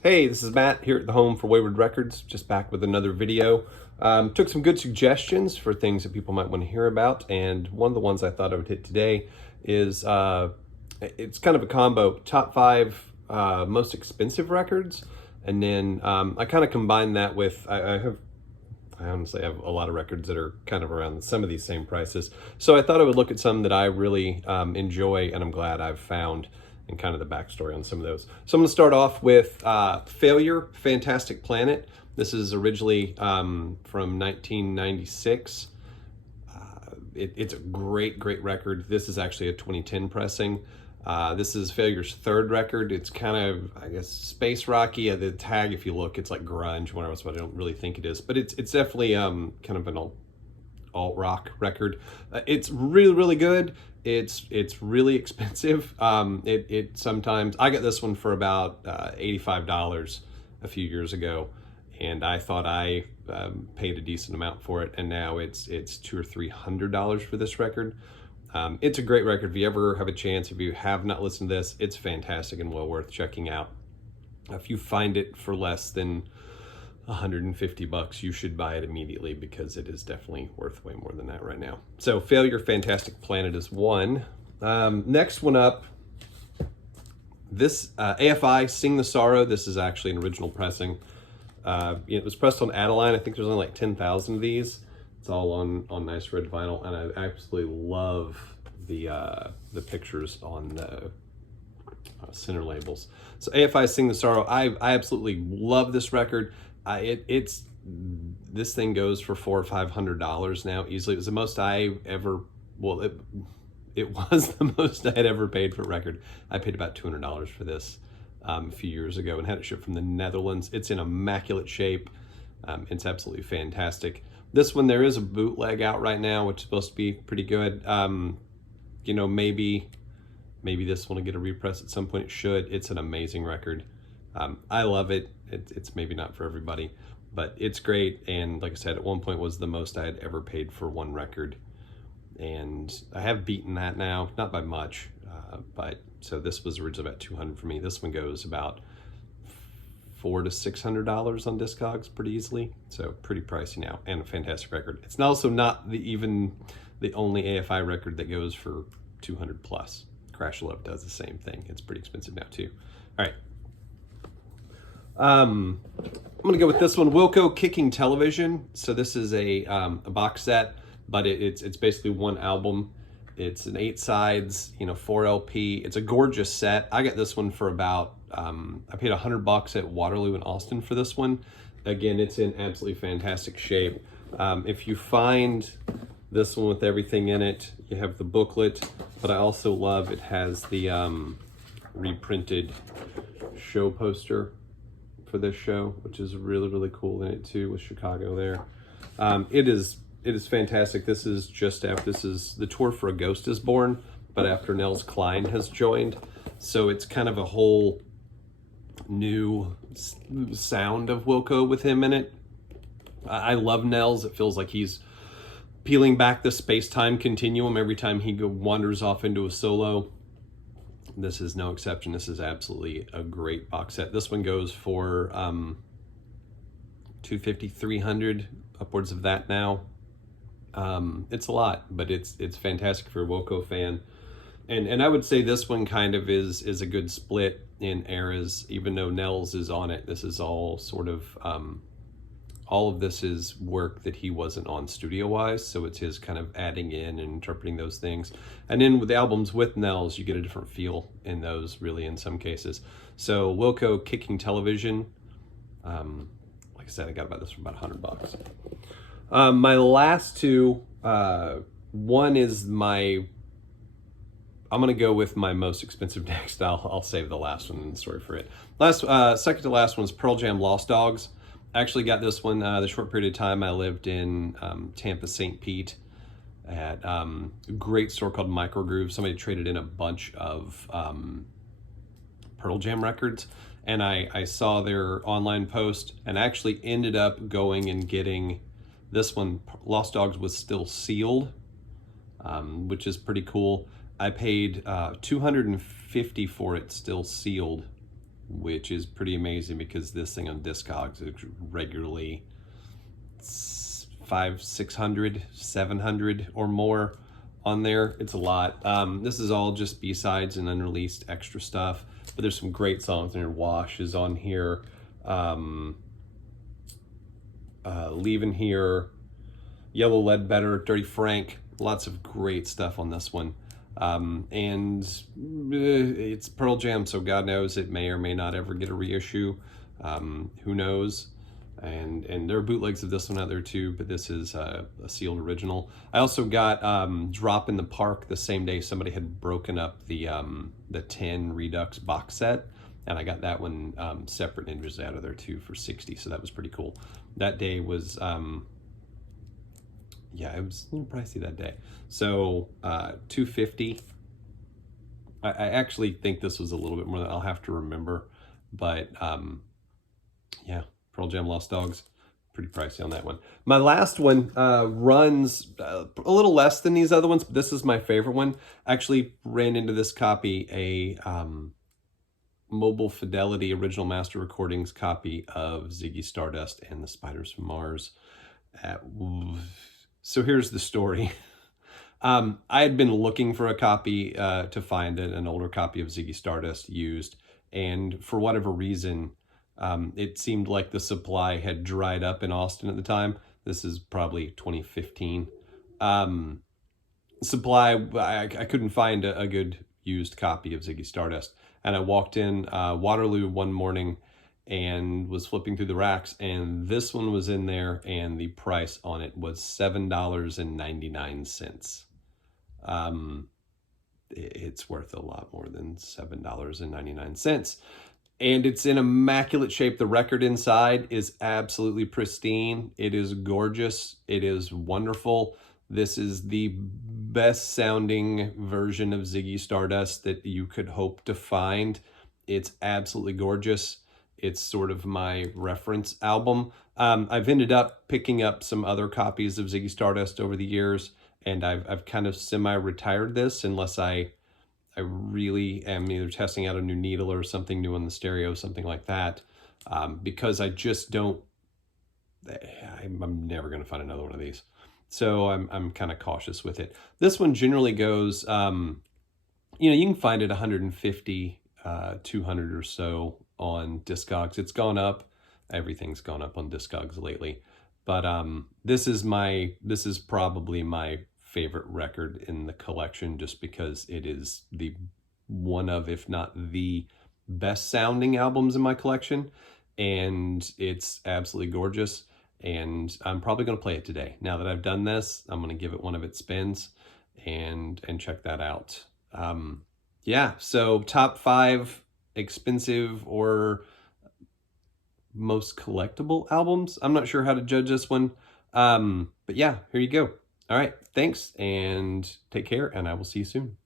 Hey, this is Matt here at the home for Wayward Records, just back with another video. Took some good suggestions for things that people might want to hear about, and one of the ones I thought I would hit today is it's kind of a combo, top 5 most expensive records, and then I kind of combine that with, I honestly have a lot of records that are kind of around some of these same prices. So I thought I would look at some that I really enjoy and I'm glad I've found, and kind of the backstory on some of those. So I'm going to start off with Failure, Fantastic Planet. This is originally from 1996. It's a great record. This is actually a 2010 pressing. This is Failure's third record. It's kind of, I guess, space rocky. The tag, if you look, it's like grunge, whatever, but I don't really think it is. But it's definitely kind of an alt rock record. It's really good. It's really expensive. It sometimes, I got this one for about $85 a few years ago, and I thought I paid a decent amount for it, and now it's $200 or $300 for this record. It's a great record. If you ever have a chance, if you have not listened to this, it's fantastic and well worth checking out. If you find it for less than $150, you should buy it immediately, because it is definitely worth way more than that right now. So Failure, Fantastic Planet is one. Next one up, this AFI, Sing the Sorrow. This is actually an original pressing. It was pressed on Adeline. I think there's only like 10,000 of these. It's all on nice red vinyl, and I absolutely love the pictures on the center labels. So AFI, Sing the Sorrow. I absolutely love this record. This thing goes for $400 or $500 now easily. It was the most I ever, well, it was the most I had ever paid for a record. I paid about $200 for this a few years ago and had it shipped from the Netherlands. It's in immaculate shape. It's absolutely fantastic. This one, there is a bootleg out right now, which is supposed to be pretty good. You know, maybe this one will get a repress at some point. It should. It's an amazing record. I love it. It's maybe not for everybody, but it's great. And like I said, at one point was the most I had ever paid for one record. And I have beaten that now, not by much, but so this was originally about $200 for me. This one goes about $400 to $600 on Discogs pretty easily. So pretty pricey now, and a fantastic record. It's also not even the only AFI record that goes for 200 plus. Crash Love does the same thing. It's pretty expensive now too. All right. I'm gonna go with this one, Wilco, Kicking Television. So this is a box set, but it's basically one album. It's an 8 sides, 4 LP. It's a gorgeous set. I got this one for about, I paid $100 at Waterloo in Austin for this one. Again, it's in absolutely fantastic shape. If you find this one with everything in it, you have the booklet, but I also love it has the reprinted show poster for this show, which is really cool in it too, with Chicago there. It is fantastic. This is the tour for A Ghost Is Born, but after Nels Cline has joined. So it's kind of a whole new sound of Wilco with him in it. I love Nels. It feels like he's peeling back the space-time continuum every time he wanders off into a solo. This is no exception. This is absolutely a great box set. This one goes for $250, $300, upwards of that now. It's a lot, but it's fantastic for a Wilco fan. And I would say this one kind of is a good split in eras, even though Nels is on it. This is all sort of, all of this is work that he wasn't on studio-wise, so it's his kind of adding in and interpreting those things. And then with the albums with Nels, you get a different feel in those, really, in some cases. So Wilco, Kicking Television. Like I said, I got about this for about $100. My last two, one is I'm gonna go with my most expensive next. I'll save the last one in the story for it. Second to last one is Pearl Jam Lost Dogs. I actually got this one the short period of time I lived in Tampa, St. Pete. I had a great store called Microgroove. Somebody traded in a bunch of Pearl Jam records, and I saw their online post and actually ended up going and getting this one. Lost Dogs was still sealed, which is pretty cool. I paid $250 for it, still sealed, which is pretty amazing because this thing on Discogs is regularly 500, 600, 700 or more on there. It's a lot. This is all just B-sides and unreleased extra stuff, but there's some great songs in here. Wash is on here. Leaving Here, Yellow Ledbetter, Dirty Frank, lots of great stuff on this one. And it's Pearl Jam, so God knows it may or may not ever get a reissue. Who knows? And there are bootlegs of this one out there too, but this is a sealed original. I also got Drop in the Park the same day somebody had broken up the 10 Redux box set, and I got that one separate ninjas out of there too for 60, so that was pretty cool. That day was yeah, it was a little pricey that day. So $250. I actually think this was a little bit more than I'll have to remember, but yeah, Pearl Jam Lost Dogs, pretty pricey on that one. My last one runs a little less than these other ones, but this is my favorite one. Actually ran into this copy, a Mobile Fidelity Original Master Recordings copy of Ziggy Stardust and the Spiders from Mars. So here's the story. I had been looking for a copy to find an older copy of Ziggy Stardust used, and for whatever reason, it seemed like the supply had dried up in Austin at the time. This is probably 2015. Supply, I couldn't find a good used copy of Ziggy Stardust. And I walked in Waterloo one morning and was flipping through the racks, and this one was in there, and the price on it was $7.99. It's worth a lot more than $7.99. And it's in immaculate shape. The record inside is absolutely pristine. It is gorgeous. It is wonderful. This is the best sounding version of Ziggy Stardust that you could hope to find. It's absolutely gorgeous. It's sort of my reference album. I've ended up picking up some other copies of Ziggy Stardust over the years, and I've kind of semi-retired this unless I really am either testing out a new needle or something new on the stereo, something like that, because I just don't, I'm never going to find another one of these. So I'm kind of cautious with it. This one generally goes, you know, you can find it 150, 200 or so on Discogs. It's gone up. Everything's gone up on Discogs lately. But this is probably my favorite record in the collection, just because it is the one of, if not the best sounding albums in my collection, and it's absolutely gorgeous. And I'm probably going to play it today. Now that I've done this, I'm going to give it one of its spins and check that out. Yeah, so top 5 expensive or most collectible albums. I'm not sure how to judge this one. But yeah, here you go. All right, thanks and take care, and I will see you soon.